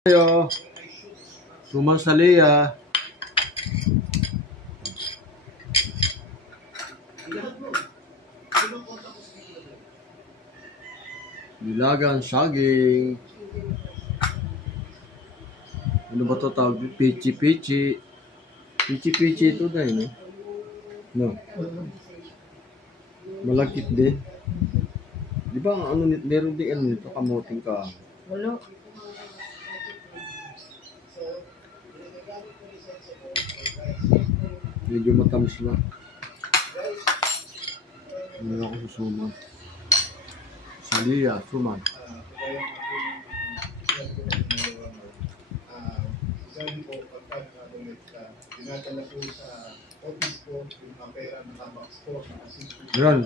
Tayo, sumasalya. Nilagang saging. Ano ba ito tawag? Pichi-pichi. Pichi-pichi ito dahil, no? No. Malagkit din. Di ba ano meron din ano nito kamuting ka? Wala. Medyo matamis na. Ano ako sa suman. Salya, suman. Sabi ko, dinadala ko sa office ko, yung mga pera na nakabox ko, naka-assist ko. Yan.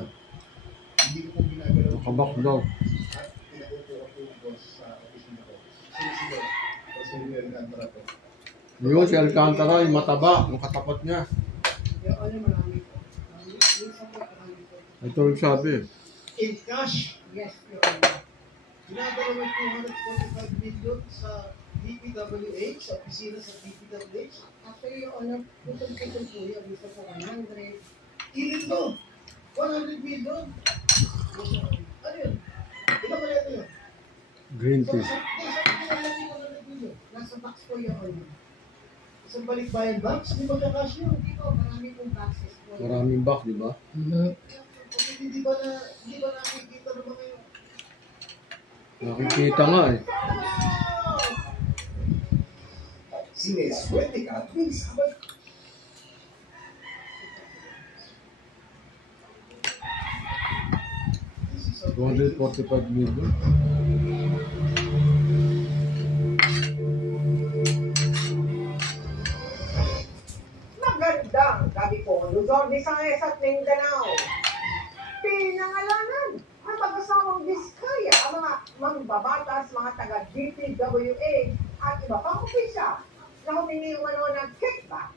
Hindi ko ginagalaw. Nakabak daw. At pinakukuha ko yung boss sa office nila ko. Sige, boss ko yung Alcantara ko. Yun, si Alcantara, yung mataba, yung katapat niya. Ito yung sabi. In cash, Yes, dinadala mo 245 million sa DPWH, sa opisina sa DPWH. Actually, Your Honor, putol-putol po yun. Gusto ko 100. Ilan to? 100 million? Ano yun? Ilan ba yan yun? Green tea. Nasa box po, Your Honor. Isang balikbayan box? Hindi ba kakash yun? Hindi po, marami pong boxes po. Maraming bak, di ba? Hindi ba nakikita naman ngayon? Nakikita nga eh. Sineswerte ka tuwing Sabado. $245 million. Magandang gabi po, Luzon, Visayas at Mindanao. Pinangalanan ang mag-asawang Vizcaya, ang mga mambabatas, mga taga-DPWH at iba pang opisya na humingi umano ng kickback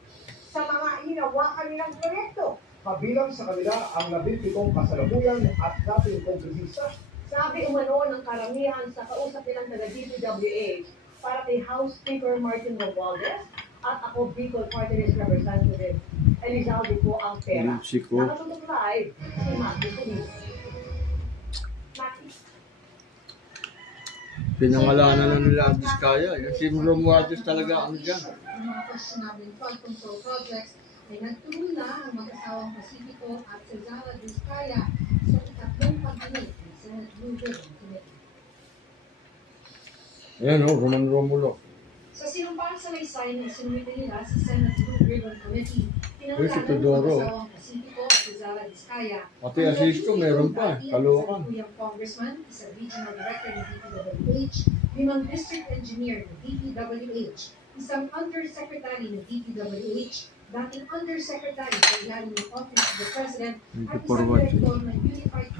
sa mga hinawakan nilang proyekto. Kabilang sa kanila ang 17 kasalukuyan at dating kongresista. Sabi umano ng karamihan sa kausap nilang taga-DPWH para kay Housekeeper Martin Romualdez at ako Bicol Party List Representative Elizalde po ang pera. Mexico. Nakatutok live si Matthew Tunis. Matthew. Pinangalanan na nila ang Vizcaya. Yung si Romualdez talaga ano dyan. Ang mga questionable flood control projects ay nagtuloy na ang mag-asawang Pacifico at Cesara Vizcaya sa ikatlong pagdinig ng Senate Blue Ribbon Committee. Ayan o, Romulo. Sa sinumpang salaysay na isinumite nila sa Senate Blue Ribbon Committee, Uy, si pinangalanan ng Teodoro. mag-asawang Pacifico at Cesara Vizcaya. Pati Asisto, meron pa. Caloocan. Isang congressman, isang regional director ng DPWH, 5 district engineer ng DPWH, isang undersecretary ng DPWH, dating undersecretary sa ilalim ng Office of the President, at isang Forward. direktor ng Unified